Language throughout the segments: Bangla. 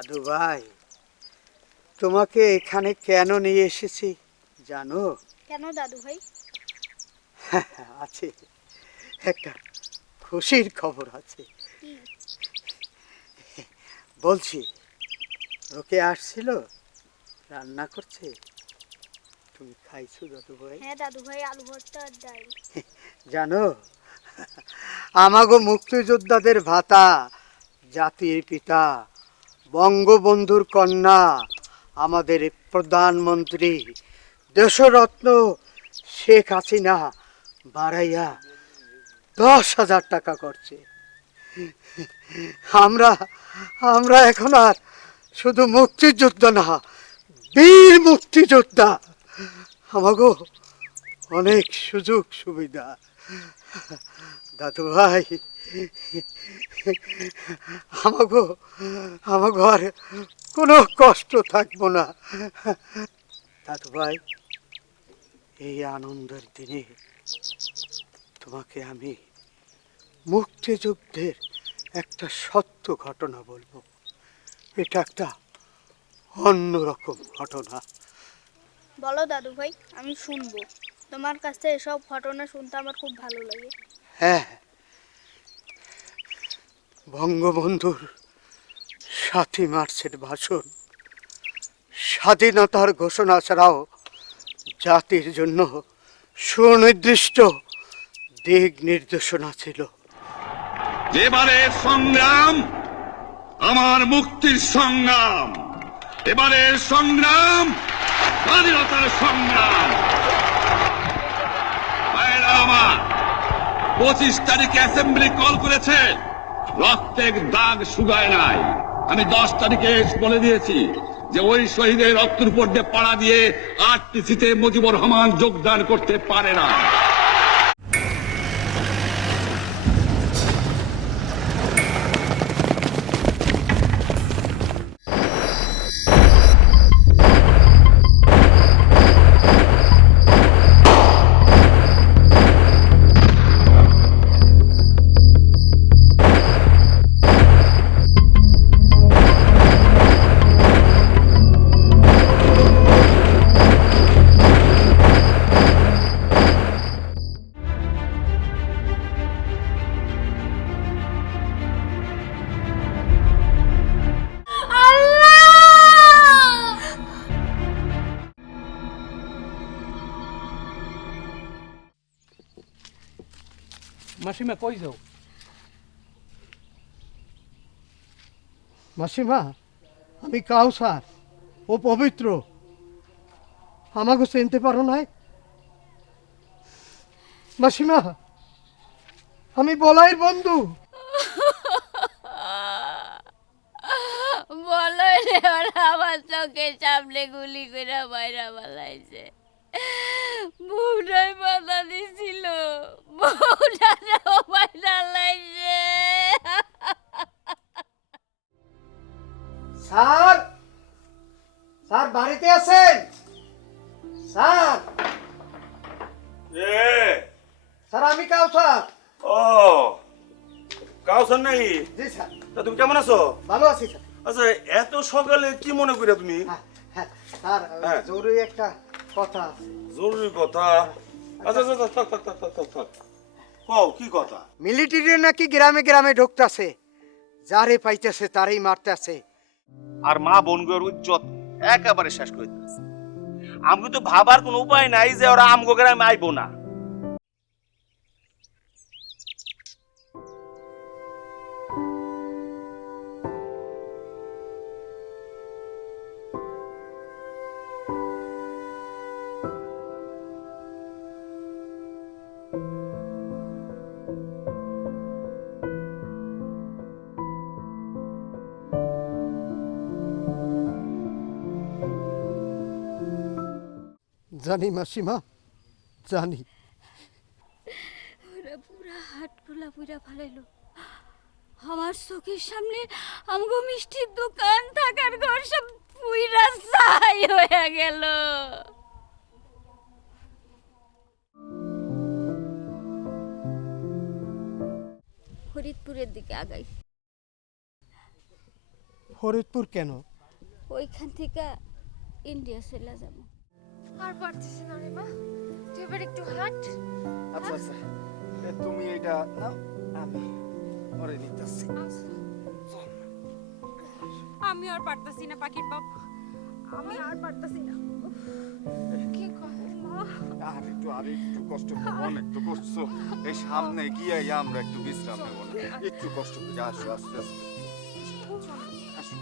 দাদু ভাই, তোমাকে এখানে কেন নিয়ে এসেছি জানো? কেন দাদু ভাই? আছে, একটা খুশির খবর আছে। কি? বলছি, ওকে আসছিল, রান্না করছে, তুমি খাইছো দাদু ভাই? হ্যাঁ দাদু ভাই, আলু ভর্তা আর ডাল। জানো, আমাগো মুক্তিযোদ্ধাদের ভাতা, জাতির পিতা বঙ্গবন্ধুর কন্যা, আমাদের প্রধানমন্ত্রী দেশরত্ন শেখ হাসিনা বাড়াইয়া 10,000 টাকা করছে। আমরা আমরা এখন আর শুধু মুক্তিযোদ্ধা না, বীর মুক্তিযোদ্ধা। আমাগো অনেক সুযোগ সুবিধা। দাদু ভাই, আমাগো আমাগো আর কোনো কষ্ট থাকবো না। দাদু ভাই, এই আনন্দের দিনে তোমাকে আমি মুক্তিযুদ্ধের একটা সত্য ঘটনা বলবো। এটা একটা অন্যরকম ঘটনা। বলো দাদু ভাই, আমি শুনবো। তোমার কাছ থেকে এসব ঘটনা শুনতে আমার খুব ভালো লাগে। হ্যাঁ, বঙ্গবন্ধুর ৭ই মার্চের ভাষণ স্বাধীনতার ঘোষণা ছাড়াও জাতির জন্য সুনির্দিষ্ট দিক নির্দেশনা ছিল। এবারের সংগ্রাম আমার মুক্তির সংগ্রাম, এবারের সংগ্রাম স্বাধীনতার সংগ্রাম। ভাইরা আমার, 25 তারিখে অ্যাসেম্বলি কল করেছে, রক্তের দাগ শুকায় নাই। আমি 10 তারিখে বলে দিয়েছি যে ওই শহীদের রক্তের উপর দিয়ে পাড়া দিয়ে আরটিসিতে মুজিবুর রহমান যোগদান করতে পারে না। মাসিমা কই যাও? মাসিমা, আমি কাউসার, ও পবিত্র। আমাকে চিনতে পারো নাই? মাসিমা, আমি বলাইর বন্ধু। বলো রে, ওরা আমার চোখের সামনে গুলি করে বাইরা বালাইছে। বউটাই বাধা দিছিল, বউটাও বাইরা লাইছে। স্যার, স্যার বাড়িতে আছেন? স্যার, স্যার আমি কাউসার। ও কাউসার নাই? জি স্যার। তা তুমি কেমন আছো? ভালো আছি স্যার। আচ্ছা, এত সকালে কি মনে করে তুমি? হ্যাঁ হ্যাঁ স্যার, হ্যাঁ। জরুরি একটা কথা আছে। জরুরি কথা? আচ্ছা আচ্ছা থাক থাক থাক থাক থাক থাক। কও কি কথা? মিলিটারি নাকি গ্রামে গ্রামে ঢুকতেছে, যারে পাইতেছে তারই মারতেছে। আর মা বোনগুলোর ইজ্জত একেবারে শেষ করে দিতেছে। আমি তো ভাবার কোনো উপায় নাই যে ওরা আমগো গ্রামে আইবো না। জানি মাসিমা, জানি। ওরা পুরা হাট খোলা পুরা ফালাইলো। আমার চোখের সামনে আমগো মিষ্টির দোকান থাকার ঘর সব পুইরা ছাই হয়ে গেল। ফরিদপুরের দিকে আগাই। ফরিদপুর কেন? ওইখান থেকে ইন্ডিয়া চলে যাব। আর পারতেছি না রে মা, তুই এবার একটু হাঁট। আচ্ছা আচ্ছা, তুমি এটা নাও, আমি পরে নিতেছি। আমি আর পারতেছি না পাখির বাপ, আমি আর পারতেছি না। কি করে মা? আর একটু কষ্ট করো, অনেক তো করছো। এই সামনে গিয়ে আমরা একটু বিশ্রাম নেবো না? একটু কষ্ট করে আসো, আস্তে আস্তে আসো।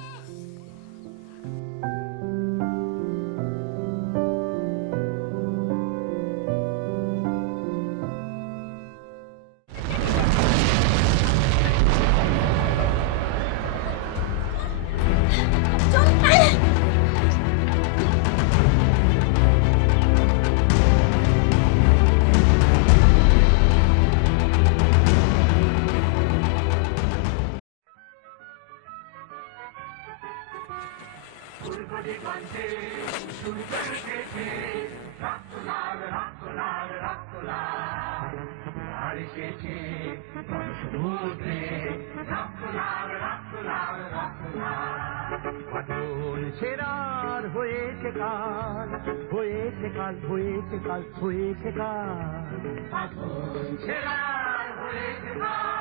পাগল ছেড়ার হয়েছে কাল, হয়েছে কাল, হয়েছে কাল, হয়েছে কাল। পাগল ছেড়ার হয়েছে কাল,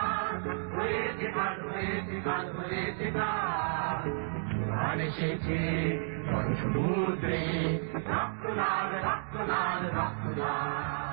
হয়েছে কাল, হয়েছে কাল, হয়েছে কাল। জোয়ার এসেছে সমুদ্রে, রক্ত লাল, রক্ত লাল, রক্ত লাল।